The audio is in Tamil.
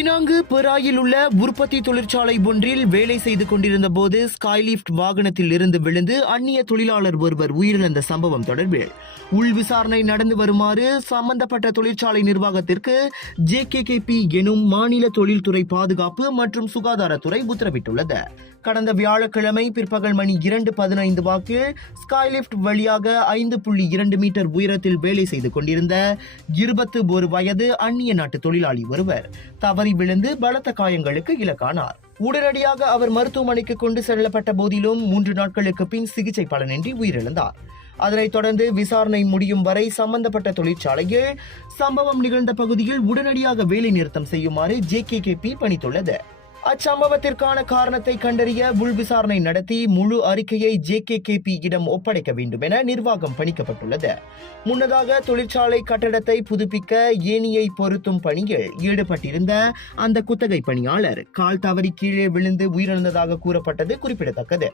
பினாங்கு பெராயில் உள்ள உற்பத்தி தொழிற்சாலை ஒன்றில் வேலை செய்து கொண்டிருந்த போது ஸ்கைலிப்ட் வாகனத்தில் இருந்து விழுந்து அந்நிய தொழிலாளர் ஒருவர் உயிரிழந்த சம்பவம் தொடர்பில் உள் விசாரணை நடந்து வருமாறு சம்பந்தப்பட்ட தொழிற்சாலை நிர்வாகத்திற்கு JKKP எனும் மாநில தொழில்துறை பாதுகாப்பு மற்றும் சுகாதாரத்துறை உத்தரவிட்டுள்ளது. கடந்த வியாழக்கிழமை பிற்பகல் மணி 2:15 வாக்கில் ஸ்கைலிப்ட் வழியாக 5.2 மீட்டர் உயரத்தில் வேலை செய்து கொண்டிருந்த 21 வயது அந்நிய நாட்டு தொழிலாளி ஒருவர் தவறி விழுந்து பலத்த காயங்களுக்கு இலக்கானார். உடனடியாக அவர் மருத்துவமனைக்கு கொண்டு செல்லப்பட்ட போதிலும் 3 நாட்களுக்கு பின் சிகிச்சை பலனின்றி உயிரிழந்தார். அதனைத் தொடர்ந்து விசாரணை முடியும் வரை சம்பந்தப்பட்ட தொழிற்சாலையில் சம்பவம் நிகழ்ந்த பகுதியில் உடனடியாக வேலை நிறுத்தம் செய்யுமாறு JKKP பணித்துள்ளது. அச்சம்பவத்திற்கான காரணத்தை கண்டறிய உள் விசாரணை நடத்தி முழு அறிக்கையை JKKP இடம் ஒப்படைக்க வேண்டும் என நிர்வாகம் பணிக்கப்பட்டுள்ளது. முன்னதாக தொழிற்சாலை கட்டடத்தை புதுப்பிக்க ஏணியை பொருத்தும் பணியில் ஈடுபட்டிருந்த அந்த குத்தகை பணியாளர் கால் தவறி கீழே விழுந்து உயிரிழந்ததாக கூறப்பட்டது குறிப்பிடத்தக்கது.